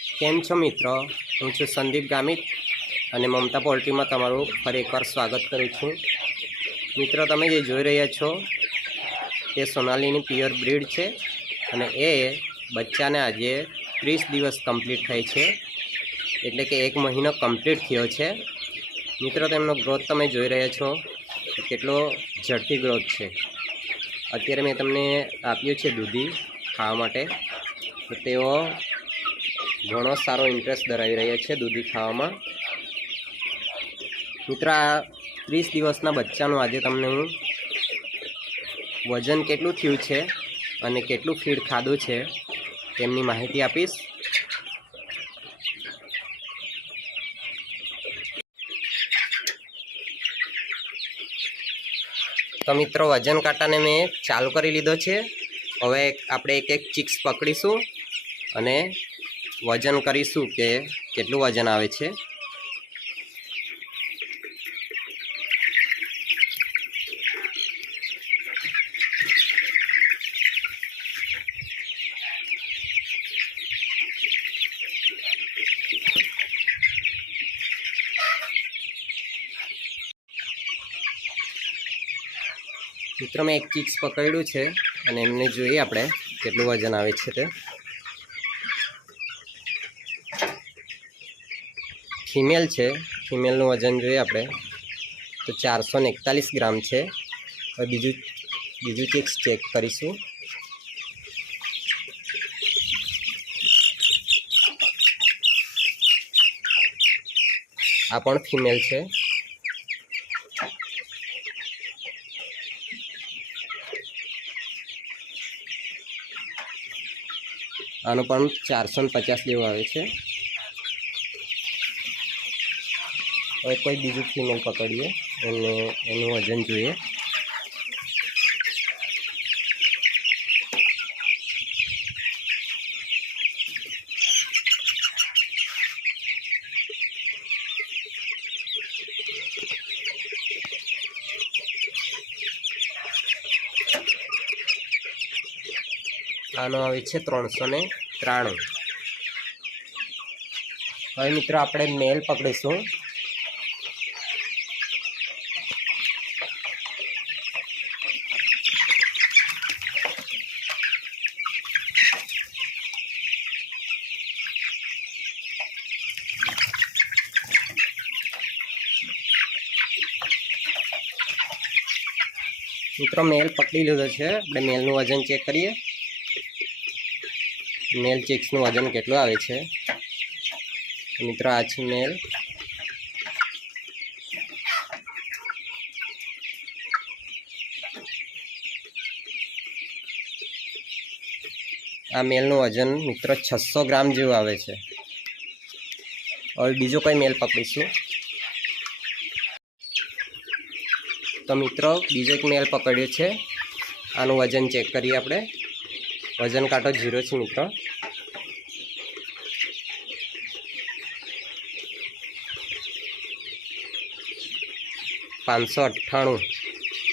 કેમ છો મિત્રો? હું છું સંદીપ ગામિત અને મમતા પોલ્ટ્રીમાં તમારું ફરી એકવાર સ્વાગત કરું છું. મિત્રો, તમે જે જોઈ રહ્યા છો તે સોનાલીની પ્યોર બ્રીડ છે અને એ બચ્ચાને આજે 30 દિવસ કમ્પ્લીટ થઈ છે, એટલે કે 1 મહિનો કમ્પ્લીટ થયો છે. મિત્રો, તેમનો ગ્રોથ તમે જોઈ રહ્યા છો કેટલો ઝડપી ગ્રોથ છે. અત્યારે મેં તમને આપ્યું છે દૂધી ખાવા માટે, તો તેઓ ઘણો સારો ઇન્ટરેસ્ટ ધરાવી રહ્યા છે દૂધી ખાવામાં. મિત્ર, આ 30 દિવસના બચ્ચાનું આજે તમને હું વજન કેટલું થયું છે અને કેટલું ફીડ ખાધું છે તેમની માહિતી આપીશ. તો મિત્રો, વજન કાંટાને મેં ચાલુ કરી લીધો છે. હવે આપણે એક ચિક્સ પકડીશું અને વજન કરીશું કે કેટલું વજન આવે છે. મિત્રો, મેં એક ચિક્સ પકડ્યું છે અને એમને જોઈએ આપણે કેટલું વજન આવે છે તે. ફિમેલ છે, ફિમેલનું વજન જોઈએ આપણે તો 441 ગ્રામ છે. હવે બીજું ચિક્સ ચેક કરીશું. આ પણ ફિમેલ છે. આનું પણ 450 જેવું આવે છે. હવે કોઈ બીજું ફિમેલ પકડીએ અને એનું વજન જોઈએ. આનો આવે છે 393. હવે મિત્રો, આપણે મેલ પકડીશું. મિત્રો, મેલ પકડી લીધો છે. આપણે મેલનું વજન ચેક કરીએ. મેલ ચિક્સનું વજન કેટલું આવે છે. મિત્રો, આ છે મેલ. આ મેલનું વજન મિત્રો 600 ગ્રામ જેવું આવે છે. હવે બીજો કોઈ મેલ પકડીશું. તો મિત્રો, બીજો એક મેલ પકડ્યો છે. આનું વજન ચેક કરીએ આપણે. વજન કાંટો 0 છે મિત્રો. $598,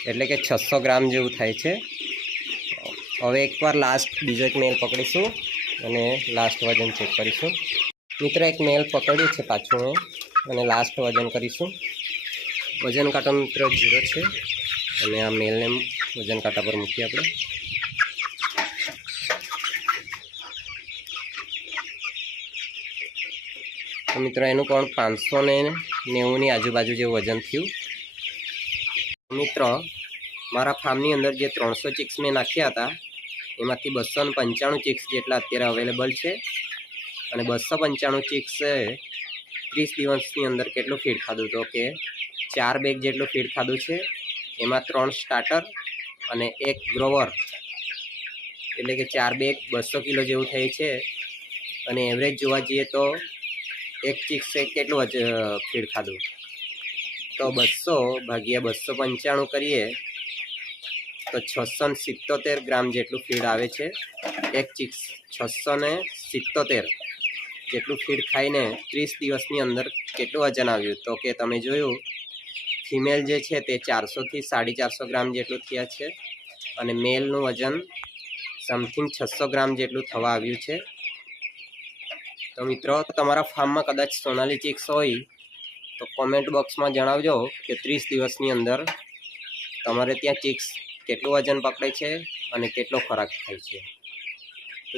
એટલે કે 600 ગ્રામ જેવું થાય છે. હવે એકવાર લાસ્ટ બીજો એક મેલ પકડીશું અને લાસ્ટ વજન ચેક કરીશું. મિત્રો, એક મેલ પકડ્યું છે પાછું અને લાસ્ટ વજન કરીશું. વજન કાંટો મિત્રો 0 છે અને આ મેલને વજન કાંટા પર મૂકીએ આપણે. તો મિત્રો, એનું પણ 590ની આજુબાજુ જેવું વજન થયું. મિત્રો, મારા ફાર્મની અંદર જે 300 ચિક્સ મેં નાખ્યા હતા એમાંથી 295 ચિક્સ જેટલા અત્યારે અવેલેબલ છે. અને 295 ચિક્સે 30 દિવસની અંદર કેટલું ફીડ ખાધું તો કે 4 બેગ જેટલું ફીડ ખાધું છે. એમાં 3 સ્ટાર્ટર અને 1 ગ્રોવર, એટલે કે 4 બેગ 200 કિલો જેવું થાય છે. અને એવરેજ જોવા જઈએ તો એક ચિક્સે કેટલું ફીડ ખાધું તો 200 ભાગ્યા 295 કરીએ તો 677 ગ્રામ જેટલું ફીડ આવે છે. એક ચિક્સ 677 જેટલું ફીડ ખાઈને 30 દિવસની અંદર કેટલું વજન આવ્યું તો કે તમે જોયું ફિમેલ જે છે તે 400થી 450 ગ્રામ જેટલું થયા છે અને મેલનું વજન સમથિંગ 600 ગ્રામ જેટલું થવા આવ્યું છે. તો મિત્રો તમારા ફાર્મમાં કદાચ સોનાલી ચિક્સ હોય તો કોમેન્ટ બોક્સમાં જણાવજો કે 30 દિવસની અંદર તમારે ત્યાં ચિક્સ કેટલું વજન પકડે છે અને કેટલો ખોરાક ખાય છે।